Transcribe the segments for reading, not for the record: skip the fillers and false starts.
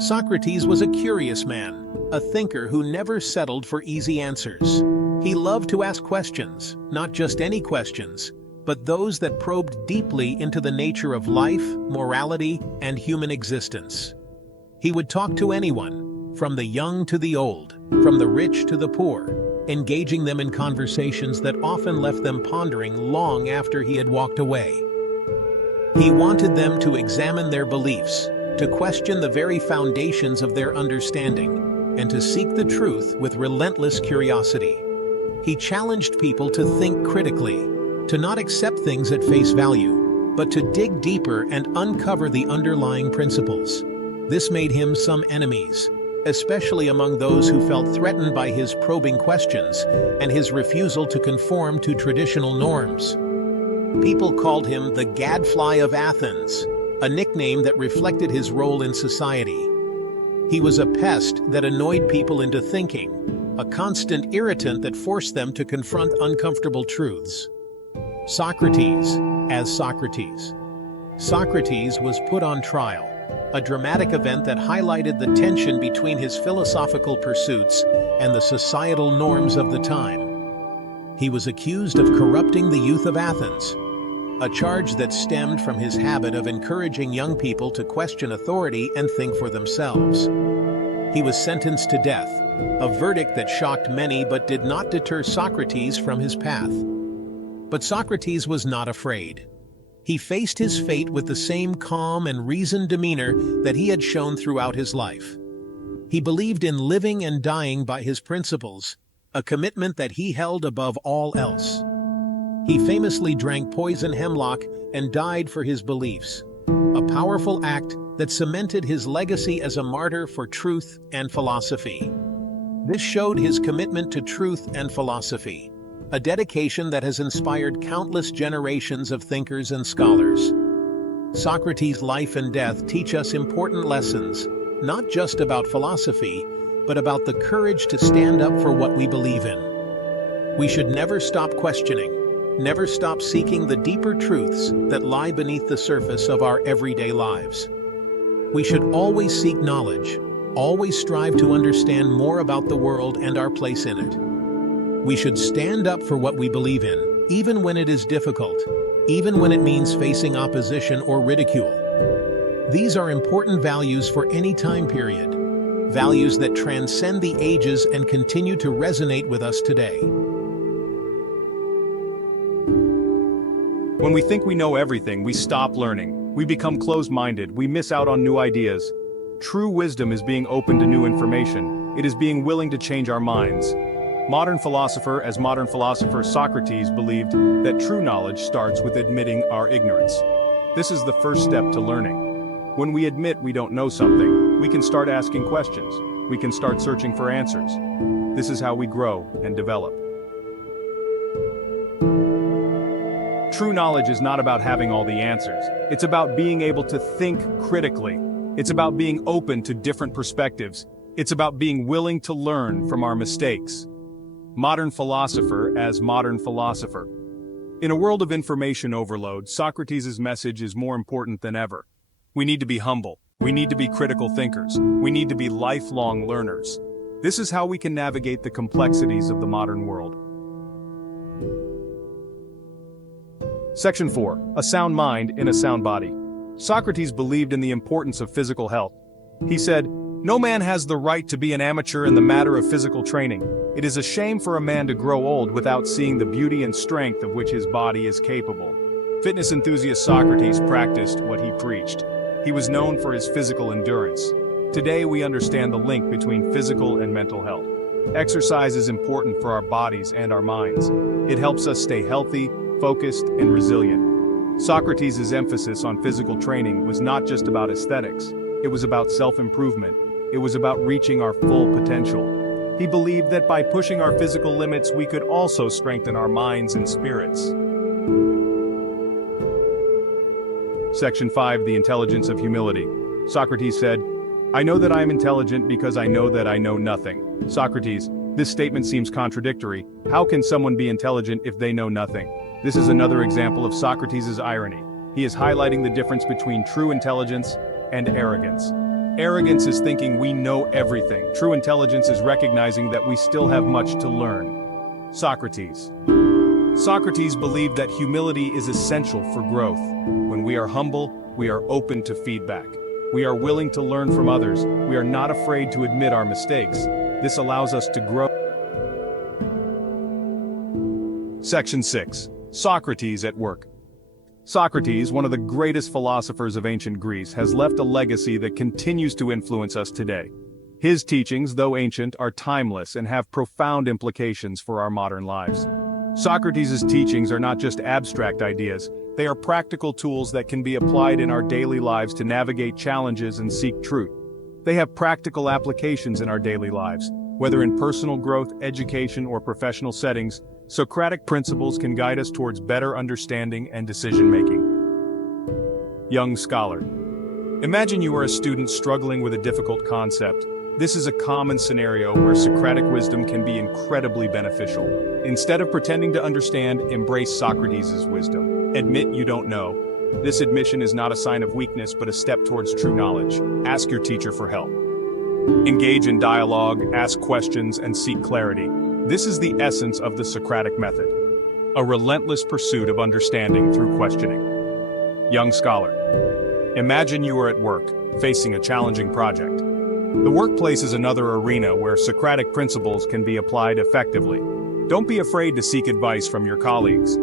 Socrates was a curious man, a thinker who never settled for easy answers. He loved to ask questions, not just any questions, but those that probed deeply into the nature of life, morality, and human existence. He would talk to anyone, from the young to the old, from the rich to the poor, engaging them in conversations that often left them pondering long after he had walked away. He wanted them to examine their beliefs, to question the very foundations of their understanding, and to seek the truth with relentless curiosity. He challenged people to think critically, to not accept things at face value, but to dig deeper and uncover the underlying principles. This made him some enemies, especially among those who felt threatened by his probing questions and his refusal to conform to traditional norms. People called him the Gadfly of Athens, a nickname that reflected his role in society. He was a pest that annoyed people into thinking, a constant irritant that forced them to confront uncomfortable truths. Socrates as Socrates. Socrates was put on trial, a dramatic event that highlighted the tension between his philosophical pursuits and the societal norms of the time. He was accused of corrupting the youth of Athens, a charge that stemmed from his habit of encouraging young people to question authority and think for themselves. He was sentenced to death, a verdict that shocked many but did not deter Socrates from his path. But Socrates was not afraid. He faced his fate with the same calm and reasoned demeanor that he had shown throughout his life. He believed in living and dying by his principles, a commitment that he held above all else. He famously drank poison hemlock and died for his beliefs, a powerful act that cemented his legacy as a martyr for truth and philosophy. This showed his commitment to truth and philosophy, a dedication that has inspired countless generations of thinkers and scholars. Socrates' life and death teach us important lessons, not just about philosophy, but about the courage to stand up for what we believe in. We should never stop questioning, never stop seeking the deeper truths that lie beneath the surface of our everyday lives. We should always seek knowledge, always strive to understand more about the world and our place in it. We should stand up for what we believe in, even when it is difficult, even when it means facing opposition or ridicule. These are important values for any time period, values that transcend the ages and continue to resonate with us today. When we think we know everything, we stop learning. We become closed-minded, we miss out on new ideas. True wisdom is being open to new information. It is being willing to change our minds. Modern philosopher Socrates believed that true knowledge starts with admitting our ignorance. This is the first step to learning. When we admit we don't know something, we can start asking questions. We can start searching for answers. This is how we grow and develop. True knowledge is not about having all the answers. It's about being able to think critically. It's about being open to different perspectives. It's about being willing to learn from our mistakes. Modern philosopher as modern philosopher. In a world of information overload, Socrates' message is more important than ever. We need to be humble. We need to be critical thinkers. We need to be lifelong learners. This is how we can navigate the complexities of the modern world. Section 4. A sound mind in a sound body. Socrates believed in the importance of physical health. He said, "No man has the right to be an amateur in the matter of physical training. It is a shame for a man to grow old without seeing the beauty and strength of which his body is capable." Fitness enthusiast Socrates practiced what he preached. He was known for his physical endurance. Today we understand the link between physical and mental health. Exercise is important for our bodies and our minds. It helps us stay healthy, focused, and resilient. Socrates' emphasis on physical training was not just about aesthetics. It was about self-improvement. It was about reaching our full potential. He believed that by pushing our physical limits, we could also strengthen our minds and spirits. Section 5. The intelligence of humility. Socrates said, "I know that I am intelligent because I know that I know nothing." Socrates, this statement seems contradictory. How can someone be intelligent if they know nothing? This is another example of Socrates' irony. He is highlighting the difference between true intelligence and arrogance. Arrogance is thinking we know everything. True intelligence is recognizing that we still have much to learn. Socrates. Socrates believed that humility is essential for growth. When we are humble, we are open to feedback. We are willing to learn from others. We are not afraid to admit our mistakes. This allows us to grow. Section 6. Socrates at work. Socrates, one of the greatest philosophers of ancient Greece, has left a legacy that continues to influence us today. His teachings, though ancient, are timeless and have profound implications for our modern lives. Socrates' teachings are not just abstract ideas, they are practical tools that can be applied in our daily lives to navigate challenges and seek truth. They have practical applications in our daily lives, whether in personal growth, education, or professional settings. Socratic principles can guide us towards better understanding and decision-making. Young scholar. Imagine you are a student struggling with a difficult concept. This is a common scenario where Socratic wisdom can be incredibly beneficial. Instead of pretending to understand, embrace Socrates' wisdom. Admit you don't know. This admission is not a sign of weakness but a step towards true knowledge. Ask your teacher for help. Engage in dialogue, ask questions, and seek clarity. This is the essence of the Socratic method. A relentless pursuit of understanding through questioning. Young scholar. Imagine you are at work, facing a challenging project. The workplace is another arena where Socratic principles can be applied effectively. Don't be afraid to seek advice from your colleagues.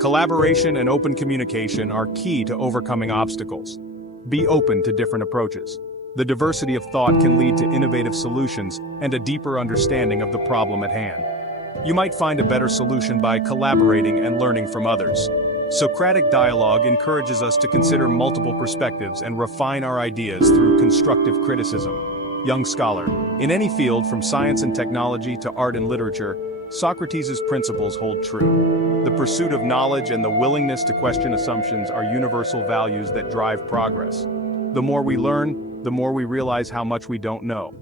Collaboration and open communication are key to overcoming obstacles. Be open to different approaches. The diversity of thought can lead to innovative solutions and a deeper understanding of the problem at hand. You might find a better solution by collaborating and learning from others. Socratic dialogue encourages us to consider multiple perspectives and refine our ideas through constructive criticism. Young scholar. In any field from science and technology to art and literature, Socrates' principles hold true. The pursuit of knowledge and the willingness to question assumptions are universal values that drive progress. The more we learn, the more we realize how much we don't know.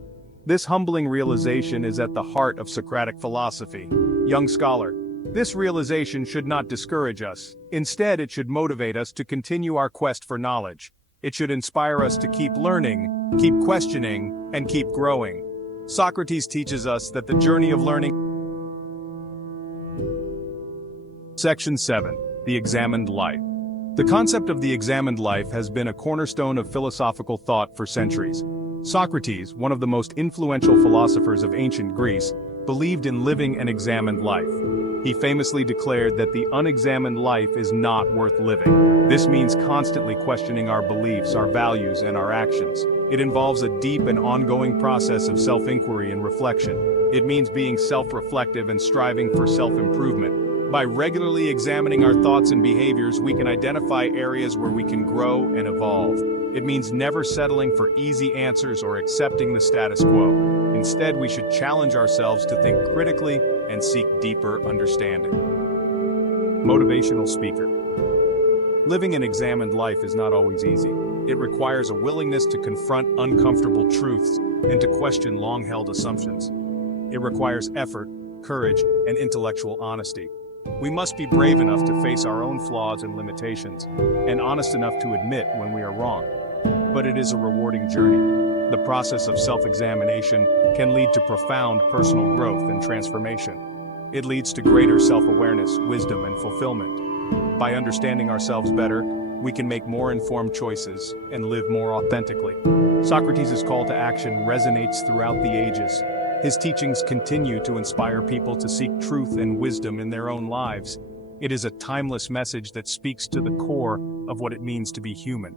This humbling realization is at the heart of Socratic philosophy. Young scholar. This realization should not discourage us. Instead, it should motivate us to continue our quest for knowledge. It should inspire us to keep learning, keep questioning, and keep growing. Socrates teaches us that the journey of learning. Section 7. The Examined Life. The concept of the examined life has been a cornerstone of philosophical thought for centuries. Socrates, one of the most influential philosophers of ancient Greece, believed in living an examined life. He famously declared that the unexamined life is not worth living. This means constantly questioning our beliefs, our values, and our actions. It involves a deep and ongoing process of self-inquiry and reflection. It means being self-reflective and striving for self-improvement. By regularly examining our thoughts and behaviors, we can identify areas where we can grow and evolve. It means never settling for easy answers or accepting the status quo. Instead, we should challenge ourselves to think critically and seek deeper understanding. Motivational speaker. Living an examined life is not always easy. It requires a willingness to confront uncomfortable truths and to question long-held assumptions. It requires effort, courage, and intellectual honesty. We must be brave enough to face our own flaws and limitations, and honest enough to admit when we are wrong. But it is a rewarding journey. The process of self-examination can lead to profound personal growth and transformation. It leads to greater self-awareness, wisdom, and fulfillment. By understanding ourselves better, we can make more informed choices and live more authentically. Socrates' call to action resonates throughout the ages. His teachings continue to inspire people to seek truth and wisdom in their own lives. It is a timeless message that speaks to the core of what it means to be human.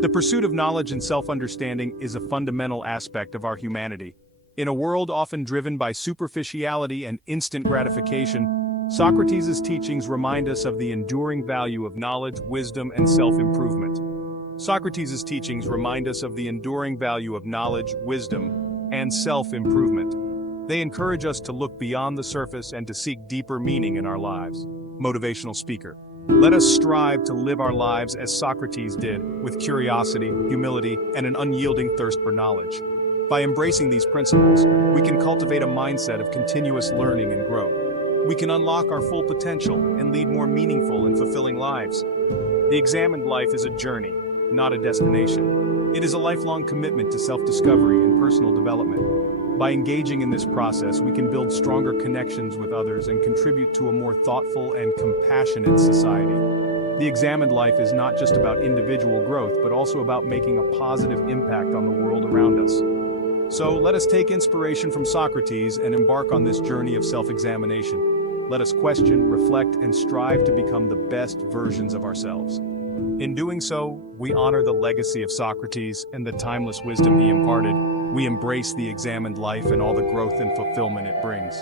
The pursuit of knowledge and self-understanding is a fundamental aspect of our humanity. In a world often driven by superficiality and instant gratification, Socrates' teachings remind us of the enduring value of knowledge, wisdom, and self-improvement. Socrates' teachings remind us of the enduring value of knowledge, wisdom, and self-improvement. They encourage us to look beyond the surface and to seek deeper meaning in our lives. Motivational speaker. Let us strive to live our lives as Socrates did, with curiosity, humility, and an unyielding thirst for knowledge. By embracing these principles, we can cultivate a mindset of continuous learning and growth. We can unlock our full potential and lead more meaningful and fulfilling lives. The examined life is a journey, not a destination. It is a lifelong commitment to self-discovery and personal development. By engaging in this process, we can build stronger connections with others and contribute to a more thoughtful and compassionate society. The examined life is not just about individual growth, but also about making a positive impact on the world around us. So let us take inspiration from Socrates and embark on this journey of self-examination. Let us question, reflect, and strive to become the best versions of ourselves. In doing so, we honor the legacy of Socrates and the timeless wisdom he imparted. We embrace the examined life and all the growth and fulfillment it brings.